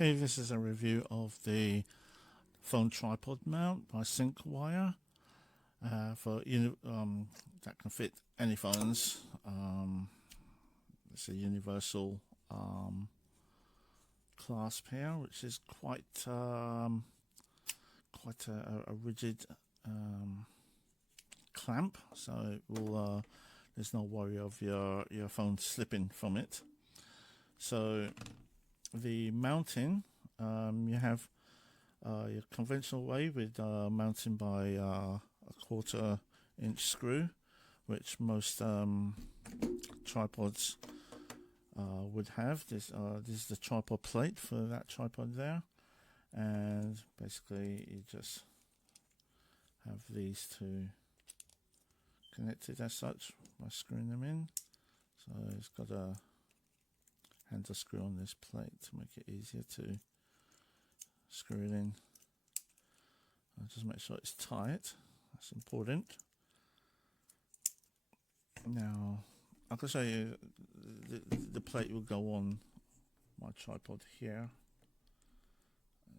Okay, this is a review of the phone tripod mount by SYNCWIRE for that can fit any phones. It's a universal clasp here, which is quite a rigid clamp, so it will there's no worry of your phone slipping from it. So the mounting, you have your conventional way with mounting by a 1/4 inch screw, which most tripods would have. This is the tripod plate for that tripod there, and basically you just have these two connected as such by screwing them in. So it's got a handle screw on this plate to make it easier to screw it in. Just make sure it's tight, that's important. Now I can show you the plate will go on my tripod here.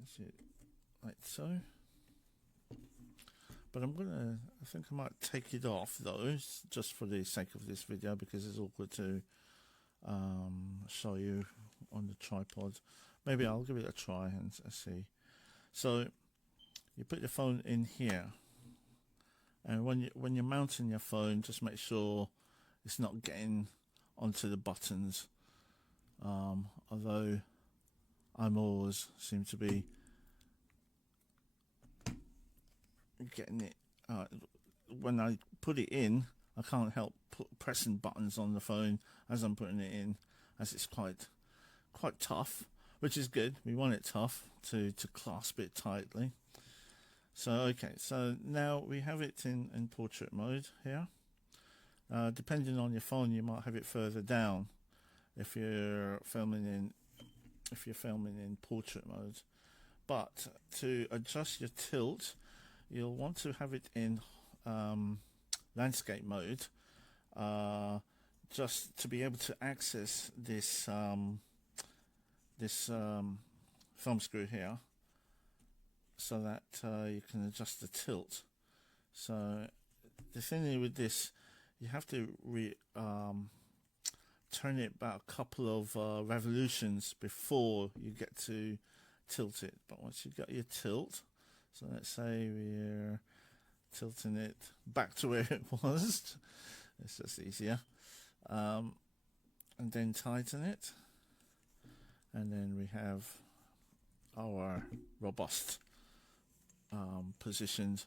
Is it like so? But I think I might take it off though, just for the sake of this video, because it's awkward to show you on the tripod. Maybe I'll give it a try and see. So you put your phone in here, and when you're mounting your phone, just make sure it's not getting onto the buttons, although I'm always seem to be getting it. When I put it in, I can't help pressing buttons on the phone as I'm putting it in, as it's quite tough, which is good. We want it tough to clasp it tightly. So okay, so now we have it in portrait mode here. Depending on your phone, you might have it further down if you're filming in portrait mode. But to adjust your tilt, you'll want to have it in landscape mode, just to be able to access this thumb screw here, so that you can adjust the tilt. So the thing with this, you have to turn it about a couple of revolutions before you get to tilt it. But once you've got your tilt, so let's say we're tilting it back to where it was, it's just easier, and then tighten it, and then we have our robust positioned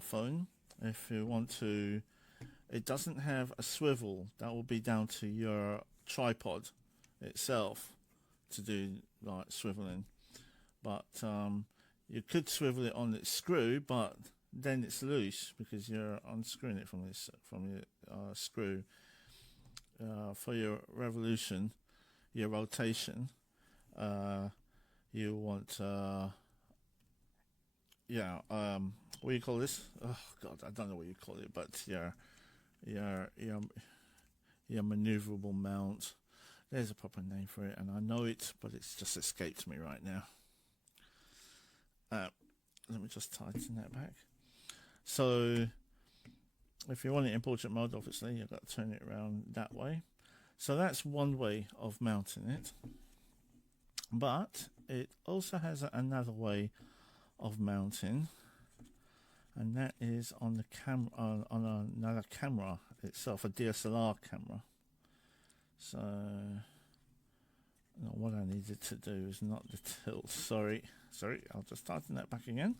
phone. If you want to, it doesn't have a swivel, that will be down to your tripod itself to do like swiveling, but you could swivel it on its screw, but then it's loose because you're unscrewing it from your screw. For your revolution, your rotation, you want what do you call this? Oh god, I don't know what you call it, but your maneuverable mount. There's a proper name for it, and I know it, but it's just escaped me right now. Let me just tighten that back. So if you want it in portrait mode, obviously you've got to turn it around that way. So that's one way of mounting it, but it also has another way of mounting, and that is on the camera, on another camera itself, a DSLR camera. So what I needed to do is not the tilt. Sorry, I'll just tighten that back again.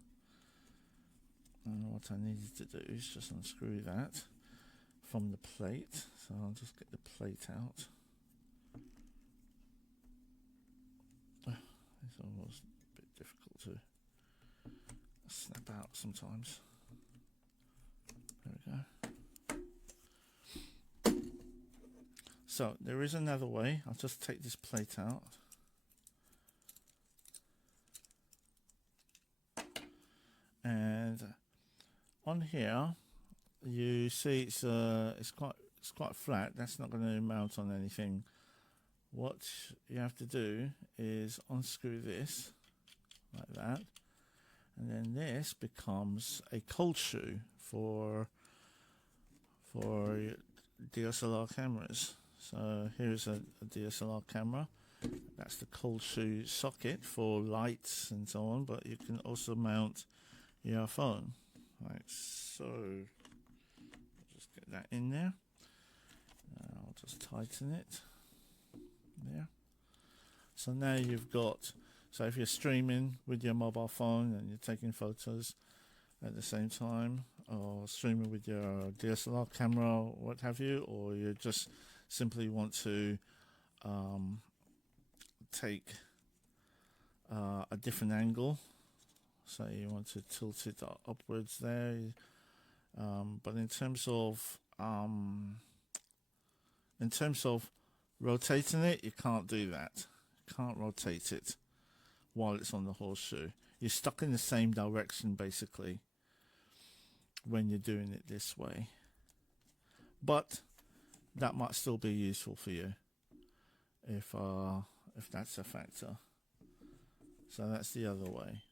And what I needed to do is just unscrew that from the plate. So I'll just get the plate out. It's almost a bit difficult to snap out sometimes. There we go. So there is another way. I'll just take this plate out. And on here you see it's quite flat. That's not going to mount on anything what you have to do is unscrew this like that, and then this becomes a cold shoe for DSLR cameras. So here's a DSLR camera. That's the cold shoe socket for lights and so on, but you can also mount your phone like so. Just get that in there. I'll just tighten it there. So now you've got, so if you're streaming with your mobile phone and you're taking photos at the same time, or streaming with your DSLR camera or what have you, or you just simply want to take a different angle, so you want to tilt it upwards there, but in terms of rotating it, you can't do that. You can't rotate it while it's on the horseshoe. You're stuck in the same direction basically when you're doing it this way, but that might still be useful for you if that's a factor. So that's the other way,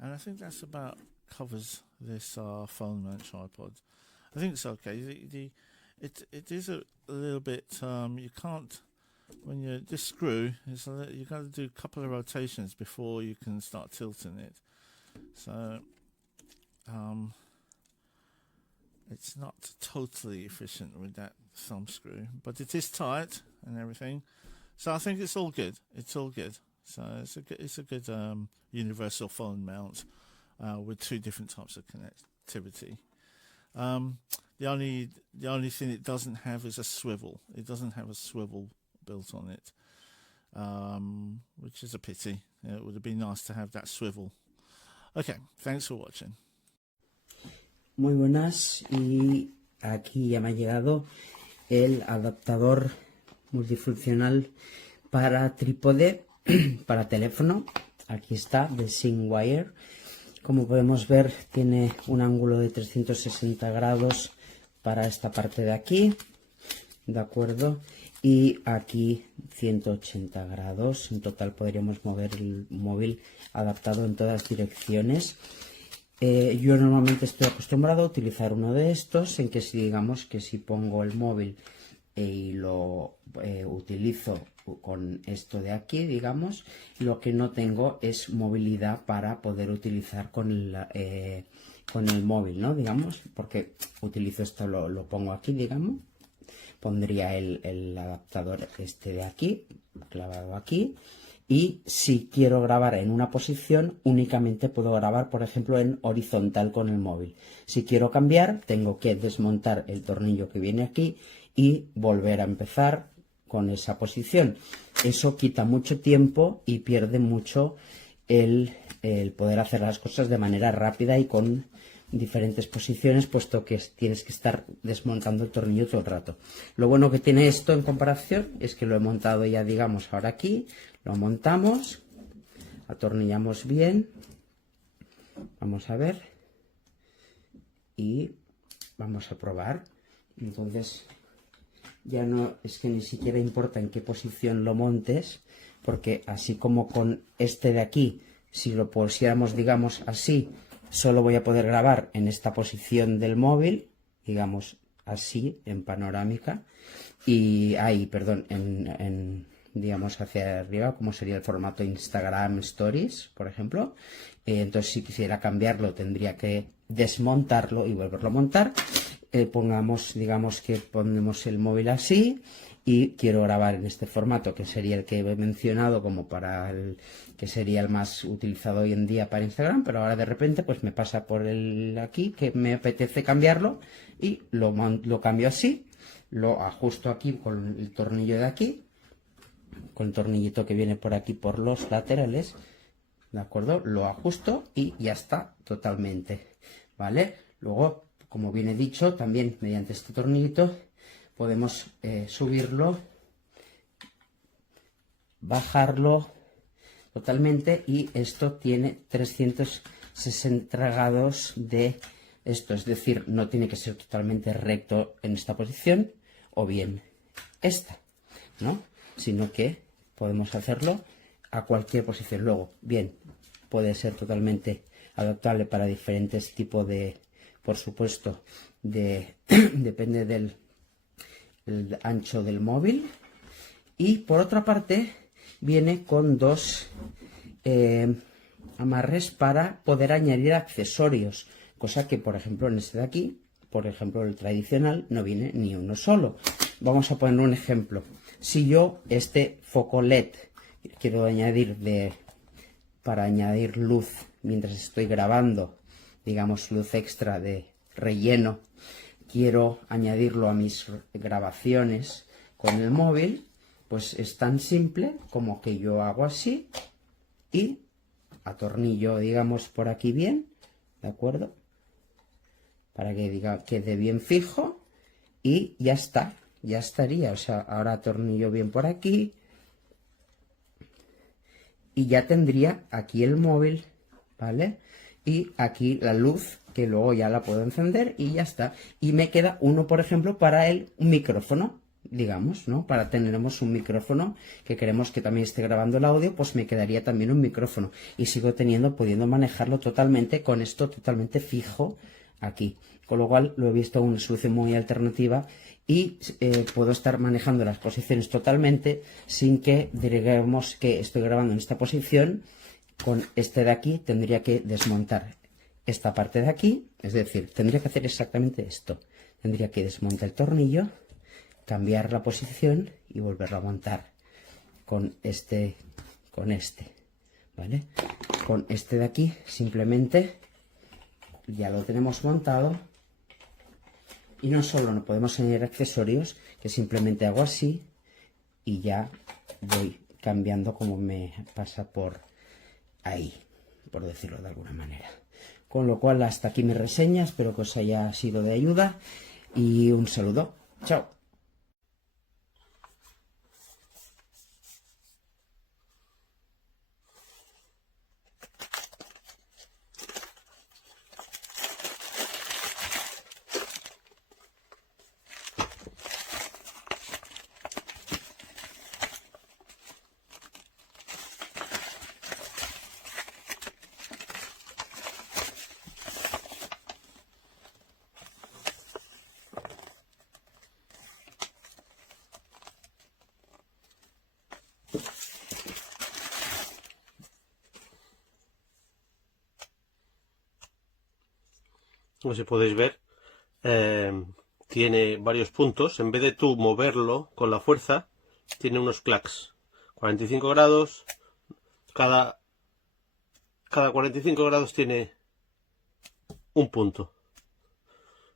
and I think that's about covers this phone mount tripod. I think it's okay. It is a little bit you can't, when you this screw is you got to do a couple of rotations before you can start tilting it. So it's not totally efficient with that thumb screw, but it is tight and everything. So I think it's all good. It's all good. So it's a good universal phone mount with two different types of connectivity. The only thing it doesn't have is a swivel. It doesn't have a swivel built on it, which is a pity. It would have been nice to have that swivel. Okay, thanks for watching. Muy buenas, y aquí ya me ha llegado el adaptador multifuncional para trípode para teléfono. Aquí está, de SYNCWIRE. Como podemos ver, tiene un ángulo de 360 grados para esta parte de aquí, ¿de acuerdo? Y aquí 180 grados. En total podríamos mover el móvil adaptado en todas direcciones. Yo normalmente estoy acostumbrado a utilizar uno de estos, en que si digamos que si pongo el móvil y lo utilizo con esto de aquí, digamos, lo que no tengo es movilidad para poder utilizar con el móvil, ¿no? Digamos, porque utilizo esto, lo pongo aquí, digamos, pondría el adaptador este de aquí, clavado aquí, y si quiero grabar en una posición, únicamente puedo grabar, por ejemplo, en horizontal con el móvil. Si quiero cambiar, tengo que desmontar el tornillo que viene aquí y volver a empezar con esa posición. Eso quita mucho tiempo y pierde mucho el poder hacer las cosas de manera rápida y con diferentes posiciones, puesto que tienes que estar desmontando el tornillo todo el rato. Lo bueno que tiene esto en comparación es que lo he montado ya, digamos, ahora aquí, lo montamos, atornillamos bien, vamos a ver, y vamos a probar. Entonces ya no es que ni siquiera importa en qué posición lo montes, porque así como con este de aquí, si lo pusiéramos, digamos, así, solo voy a poder grabar en esta posición del móvil, digamos así, en panorámica, y ahí, perdón, digamos hacia arriba, como sería el formato Instagram Stories, por ejemplo. Entonces, si quisiera cambiarlo, tendría que desmontarlo y volverlo a montar. Pongamos, digamos que ponemos el móvil así y quiero grabar en este formato, que sería el que he mencionado como para que sería el más utilizado hoy en día para Instagram, pero ahora de repente pues me pasa por el aquí que me apetece cambiarlo y lo cambio así, lo ajusto aquí con el tornillo de aquí, con el tornillito que viene por aquí por los laterales, ¿de acuerdo? Lo ajusto y ya está totalmente, ¿vale? Luego, como bien he dicho, también mediante este tornillito podemos subirlo, bajarlo totalmente, y esto tiene 360 grados de esto, es decir, no tiene que ser totalmente recto en esta posición o bien esta, ¿no? Sino que podemos hacerlo a cualquier posición. Luego, bien, puede ser totalmente adaptable para diferentes tipos de, por supuesto, depende del el ancho del móvil. Y por otra parte viene con dos amarres para poder añadir accesorios, cosa que por ejemplo en este de aquí, por ejemplo el tradicional, no viene ni uno solo. Vamos a poner un ejemplo. Si yo este foco LED quiero añadir para añadir luz mientras estoy grabando, digamos luz extra de relleno, quiero añadirlo a mis grabaciones con el móvil, pues es tan simple como que yo hago así y atornillo, digamos, por aquí bien, ¿de acuerdo? Para que quede bien fijo y ya está, ya estaría. O sea, ahora atornillo bien por aquí y ya tendría aquí el móvil, ¿vale? Y aquí la luz, que luego ya la puedo encender y ya está. Y me queda uno, por ejemplo, para un micrófono, digamos, ¿no? Para teneremos un micrófono que queremos que también esté grabando el audio, pues me quedaría también un micrófono. Y sigo pudiendo manejarlo totalmente con esto totalmente fijo aquí. Con lo cual lo he visto una solución muy alternativa y puedo estar manejando las posiciones totalmente sin que digamos que estoy grabando en esta posición. Con este de aquí tendría que desmontar esta parte de aquí, es decir, tendría que hacer exactamente esto. Tendría que desmontar el tornillo, cambiar la posición y volverlo a montar con este, ¿vale? Con este de aquí simplemente ya lo tenemos montado y no solo no podemos añadir accesorios, que simplemente hago así y ya voy cambiando como me pasa por ahí, por decirlo de alguna manera. Con lo cual hasta aquí mi reseña, espero que os haya sido de ayuda y un saludo. Chao. Como si podéis ver, tiene varios puntos. En vez de tú moverlo con la fuerza, tiene unos clacks. 45 grados, cada 45 grados tiene un punto.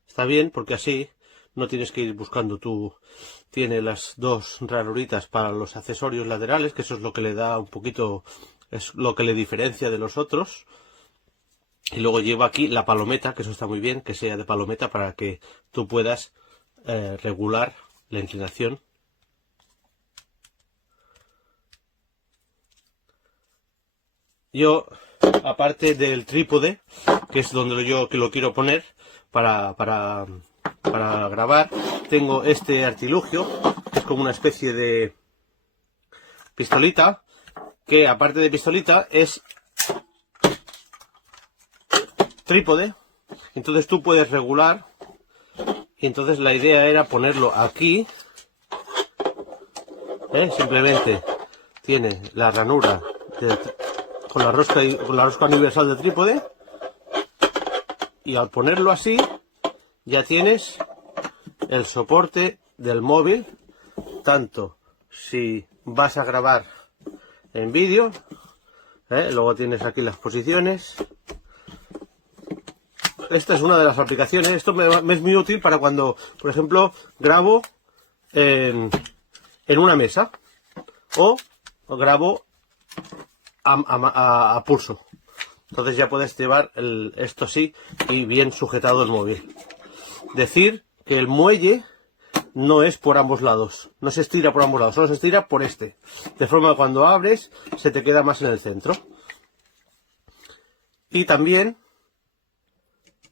Está bien porque así no tienes que ir buscando tú. Tiene las dos ranuritas para los accesorios laterales, que eso es lo que le da un poquito, es lo que le diferencia de los otros. Y luego lleva aquí la palometa, que eso está muy bien, que sea de palometa para que tú puedas regular la inclinación. Yo, aparte del trípode, que es donde yo que lo quiero poner para grabar, tengo este artilugio, que es como una especie de pistolita, que aparte de pistolita es trípode. Entonces tú puedes regular, y entonces la idea era ponerlo aquí, simplemente tiene la ranura con la rosca universal del trípode, y al ponerlo así ya tienes el soporte del móvil, tanto si vas a grabar en vídeo, luego tienes aquí las posiciones. Esta es una de las aplicaciones. Esto me es muy útil para cuando, por ejemplo, grabo en una mesa o grabo a pulso. Entonces ya puedes llevar esto así y bien sujetado el móvil. Decir que el muelle no es por ambos lados, no se estira por ambos lados, solo se estira por este. De forma que cuando abres se te queda más en el centro. Y también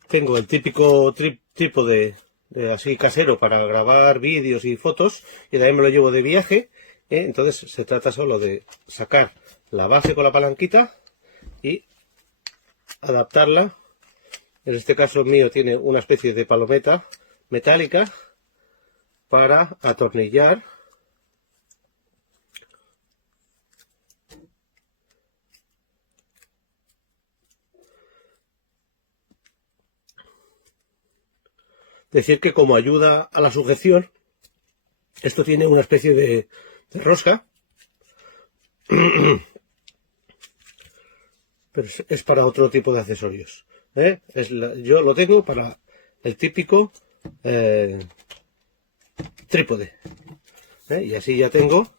tengo el típico trípode así casero para grabar vídeos y fotos, y también me lo llevo de viaje, Entonces se trata solo de sacar la base con la palanquita y adaptarla. En este caso mío tiene una especie de palometa metálica para atornillar decir que como ayuda a la sujeción, esto tiene una especie de rosca, pero es para otro tipo de accesorios. Yo lo tengo para el típico trípode. Y así ya tengo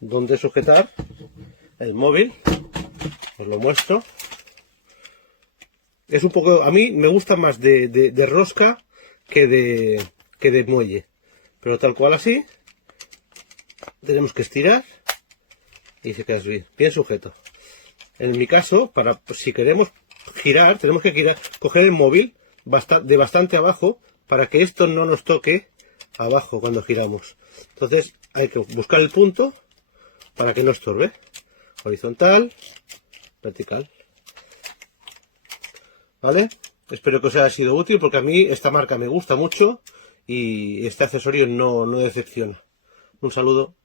donde sujetar el móvil. Os lo muestro. Es un poco, a mí me gusta más de rosca que de muelle, pero tal cual así tenemos que estirar y se queda bien sujeto. En mi caso, si queremos girar, tenemos que coger el móvil de bastante abajo para que esto no nos toque abajo cuando giramos. Entonces hay que buscar el punto para que no estorbe. Horizontal, vertical. ¿Vale? Espero que os haya sido útil, porque a mí esta marca me gusta mucho y este accesorio no decepciona. Un saludo.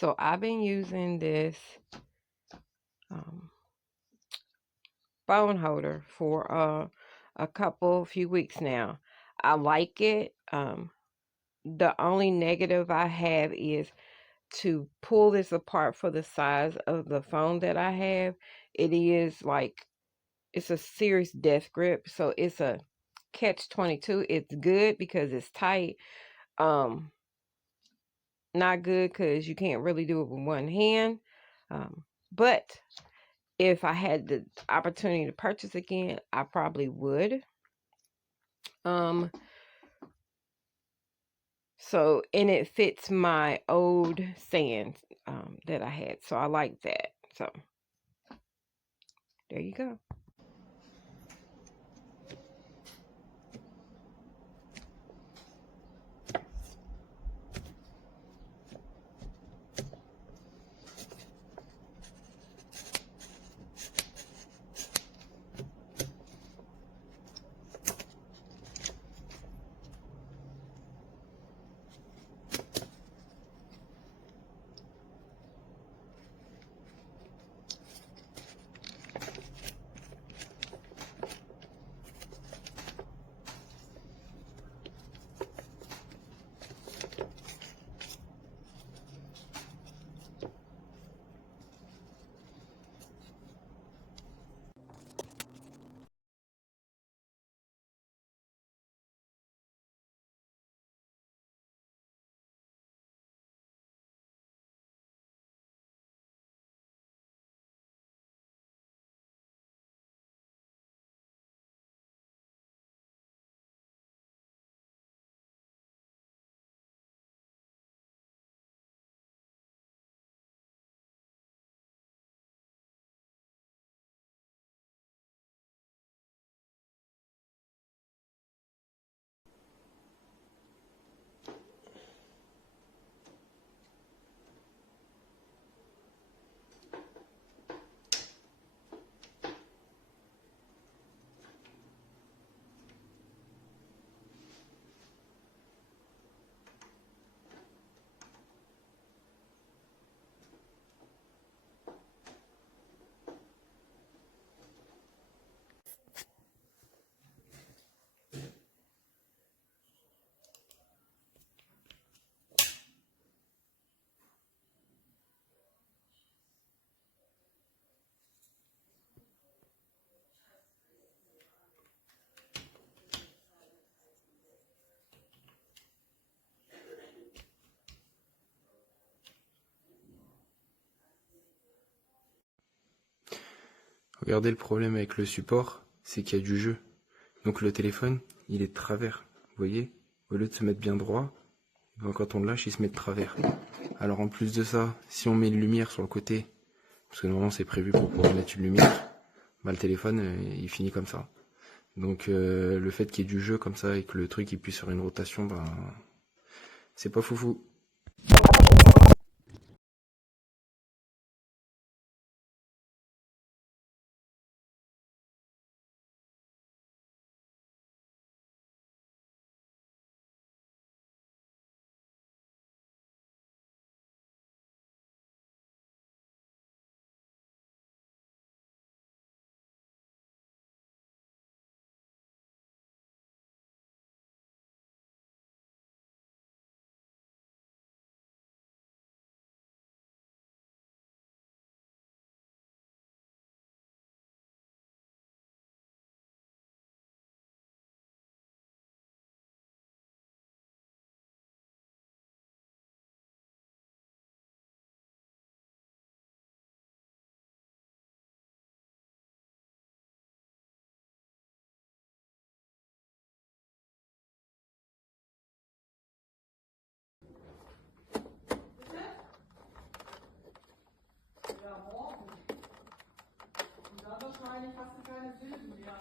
So I've been using this phone holder for a few weeks now. I like it. The only negative I have is to pull this apart for the size of the phone that I have. It is like, it's a serious death grip, so it's a catch-22. It's good because it's tight. Not good because you can't really do it with one hand. But if I had the opportunity to purchase again, I probably would. So, and it fits my old stand that I had. So I like that. So there you go. Regardez, le problème avec le support, c'est qu'il y a du jeu. Donc le téléphone, il est de travers. Vous voyez, au lieu de se mettre bien droit, ben, quand on le lâche, il se met de travers. Alors en plus de ça, si on met une lumière sur le côté, parce que normalement c'est prévu pour pouvoir mettre une lumière, bah, le téléphone, il finit comme ça. Donc le fait qu'il y ait du jeu comme ça et que le truc il puisse faire une rotation, ben, c'est pas foufou. Ja, morgen. Und dann wahrscheinlich hast du keine Silben mehr.